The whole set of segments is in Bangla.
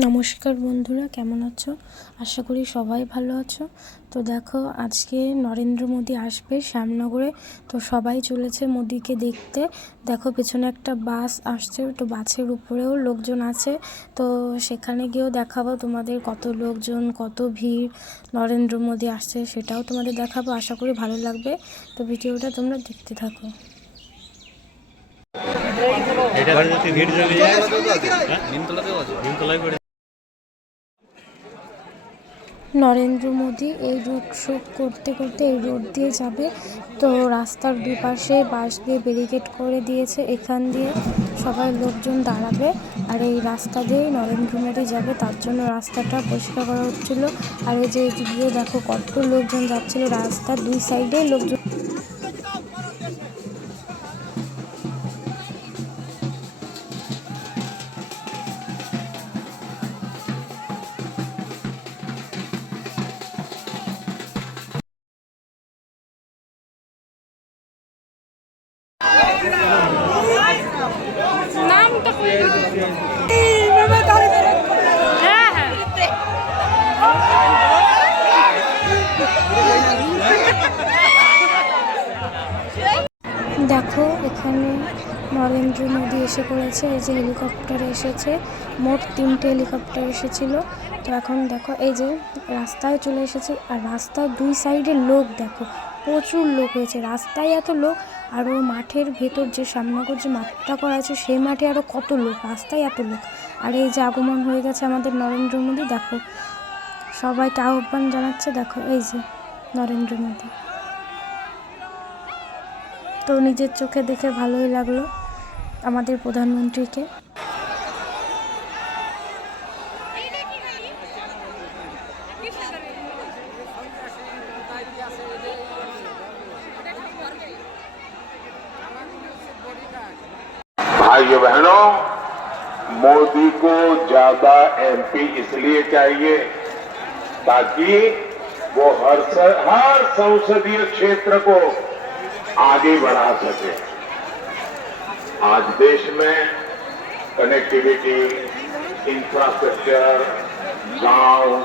নমস্কার বন্ধুরা, কেমন আছো? আশা করি সবাই ভালো আছো। তো দেখো, আজকে নরেন্দ্র মোদী আসবে শ্যামনগরে। তো সবাই চলেছে মোদীকে দেখতে। দেখো, পেছনে একটা বাস আসছে, তো বাসের উপরেও লোকজন আছে। তো সেখানে গিয়েও দেখাবো তোমাদের কত লোকজন, কত ভিড় নরেন্দ্র মোদী আসছে, সেটাও তোমাদের দেখাবো। আশা করি ভালো লাগবে। তো ভিডিওটা তোমরা দেখতে থাকো। ভিড় জমে যায় নিমতলাতেও আছে। নিমতলায় নরেন্দ্র মোদী এই রোড শো করতে করতে এই রোড দিয়ে যাবে। তো রাস্তার দুপাশে বাঁশ দিয়ে ব্যারিকেড করে দিয়েছে। এখান দিয়ে সবাই লোকজন দাঁড়াবে আর এই রাস্তা দিয়েই নরেন্দ্র মোদী যাবে। তার জন্য রাস্তাটা পরিষ্কার করা হচ্ছিল। আর এই যে দেখো, কত লোকজন যাচ্ছিল। রাস্তার দুই সাইডে লোকজন নরেন্দ্র মোদী এসে পড়েছে, এই যে হেলিকপ্টার এসেছে, মোট তিনটে হেলিকপ্টার এসেছিল। তো এখন দেখো, এই যে রাস্তায় চলে এসেছে, আর রাস্তার দুই সাইডে লোক দেখো, প্রচুর লোক হয়েছে। রাস্তায় এত লোক, আর ও মাঠের ভেতর যে সামনাগর যে মাঠটা করা আছে, সেই মাঠে আরও কত লোক, রাস্তায় এত লোক। আর এই যে আগমন হয়ে গেছে আমাদের নরেন্দ্র মোদী, দেখো, সবাইকে আহ্বান জানাচ্ছে, দেখো, এই যে নরেন্দ্র মোদী। তো নিজের চোখে দেখে ভালোই লাগলো আমাদের প্রধানমন্ত্রীকে भाइयों बहनों मोदी को ज्यादा एमपी इसलिए चाहिए ताकि वो हर स- हर संसदीय क्षेत्र को आगे बढ़ा सके। आज देश में कनेक्टिविटी इंफ्रास्ट्रक्चर गाँव,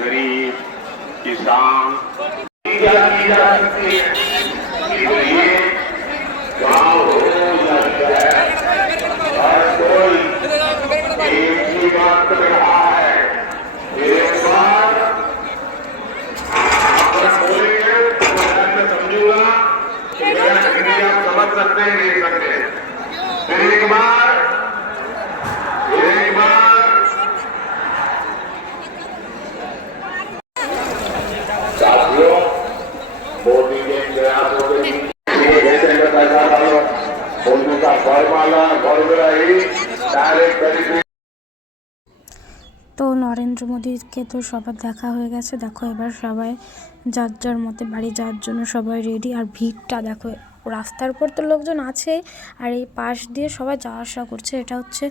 गरीब, किसान की जा सकती है। सकते हैं नहीं सकते फिर एक बार एक बार साथियों मोदी के प्रयासों के लिए भेजने का पैसा डालो उनका फॉर्माला फॉर्मूला ही डायरेक्ट बेनिफिट তো নরেন্দ্র মোদীকে তো সবার দেখা হয়ে গেছে দেখো এবার সবাই যার যার মতে বাড়ি যাওয়ার জন্য সবাই রেডি আর ভিড়টা দেখো রাস্তার উপর তো লোকজন আছে আর এই পাশ দিয়ে সবাই যাওয়া আসা করছে। এটা হচ্ছে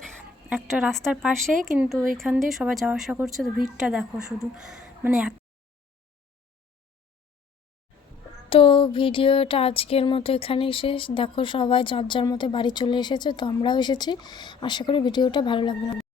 একটা রাস্তার পাশেই কিন্তু এখান দিয়ে সবাই যাওয়া আসা করছে। তো ভিড়টা দেখো শুধু। মানে তো ভিডিওটা আজকের মতো এখানেই শেষ। দেখো সবাই যার যার মতো বাড়ি চলে এসেছে, তো আমরাও এসেছি। আশা করি ভিডিওটা ভালো লাগবে।